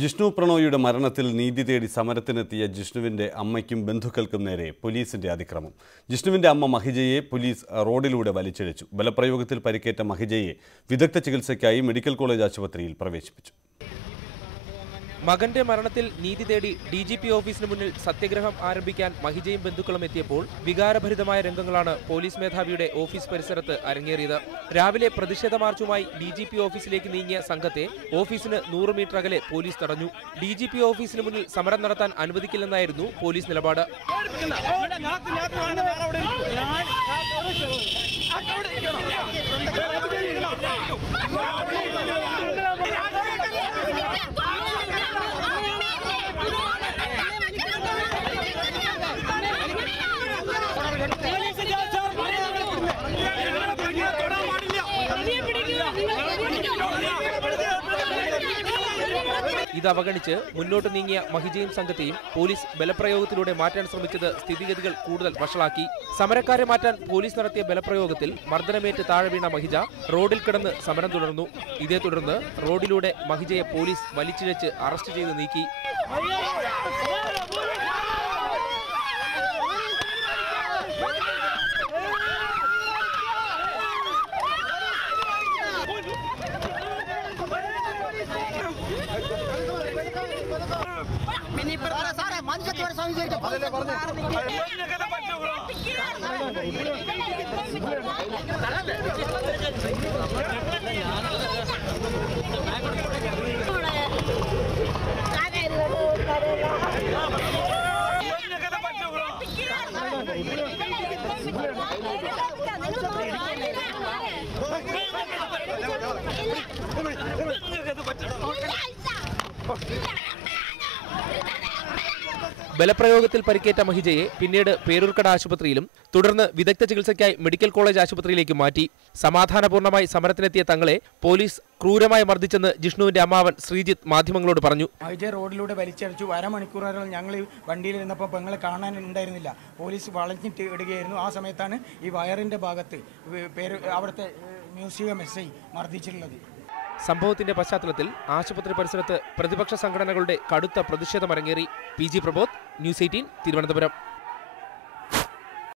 ജിഷ്ണു പ്രണോയിയുടെ മരണത്തിൽ നീതി തേടി സമരത്തിനെത്തിയ ജിഷ്ണുവിന്റെ അമ്മയ്ക്കും ബന്ധുക്കൾക്കും നേരെ പോലീസിന്റെ അതിക്രമം. ജിഷ്ണുവിന്റെ അമ്മ മഹിജയെ പോലീസ് റോഡിലൂടെ വലിച്ചിഴച്ചു. ബലപ്രയോഗത്തിൽ പരിക്കേറ്റ മഹിജയെ വിദഗ്ധ ചികിത്സയ്ക്കായി മെഡിക്കൽ കോളേജ് ആശുപത്രിയിൽ പ്രവേശിപ്പിച്ചു. മകന്റെ മരണത്തിൽ നീതി തേടി DGP ഓഫീസിന് മുന്നിൽ സത്യഗ്രഹം ആരംഭിക്കാൻ മഹിജയും ബന്ധുക്കളും എത്തിയപ്പോൾ വികാരഭരിതമായ രംഗങ്ങളാണ് പോലീസ് മേധാവിയുടെ ഓഫീസ് പരിസരത്ത് അരങ്ങേറിയത്. രാവിലെ പ്രതിഷേധ മാർച്ചുമായി DGP ഓഫീസിലേക്ക് നീങ്ങിയ സംഘത്തെ ഓഫീസിന് 100 മീറ്റർ അകലെ പോലീസ് തടഞ്ഞു. DGP ഓഫീസിന് മുന്നിൽ സമരം നടത്താൻ അനുവദിക്കില്ലെന്നായിരുന്നു പോലീസ് നിലപാട്. ഇത് അവഗണിച്ച് മുന്നോട്ട് നീങ്ങിയ മഹിജയും സംഘത്തെയും പോലീസ് ബലപ്രയോഗത്തിലൂടെ മാറ്റാൻ ശ്രമിച്ചത് സ്ഥിതിഗതികൾ കൂടുതൽ വഷളാക്കി. സമരക്കാരെ മാറ്റാൻ പോലീസ് നടത്തിയ ബലപ്രയോഗത്തിൽ മർദ്ദനമേറ്റ് താഴെ വീണ മഹിജ റോഡിൽ കിടന്ന് സമരം തുടർന്നു. ഇതേ തുടർന്ന് റോഡിലൂടെ മഹിജയെ പോലീസ് വലിച്ചിഴച്ച് അറസ്റ്റ് ചെയ്ത് നീക്കി. ബലപ്രയോഗത്തിൽ പരിക്കേറ്റ മഹിജയെ പിന്നീട് പേരൂർക്കട ആശുപത്രിയിലും തുടർന്ന് വിദഗ്ധ ചികിത്സയ്ക്കായി മെഡിക്കൽ കോളേജ് ആശുപത്രിയിലേക്ക് മാറ്റി. സമാധാനപൂർണ്ണമായി സമരത്തിനെത്തിയ തങ്ങളെ പോലീസ് ക്രൂരമായി മർദ്ദിച്ചെന്ന് ജിഷ്ണുവിന്റെ അമ്മാവൻ ശ്രീജിത്ത് മാധ്യമങ്ങളോട് പറഞ്ഞു. മഹിജയെ റോഡിലൂടെ വലിച്ചടിച്ചു. അരമണിക്കൂറുകൾ ഞങ്ങൾ വണ്ടിയിലിരുന്നപ്പോൾ പെങ്ങളെ കാണാനുണ്ടായിരുന്നില്ല. പോലീസ് വളഞ്ഞിട്ട് ഇടുകയായിരുന്നു. ആ സമയത്താണ് ഈ വയറിന്റെ ഭാഗത്ത് അവിടുത്തെ മ്യൂസിയം SI മർദ്ദിച്ചിട്ടുള്ളത്. സംഭവത്തിന്റെ പശ്ചാത്തലത്തിൽ ആശുപത്രി പരിസരത്ത് പ്രതിപക്ഷ സംഘടനകളുടെ കടുത്ത പ്രതിഷേധമരങ്ങേറി. PG Prabodh, News 18, Thiruvananthapuram.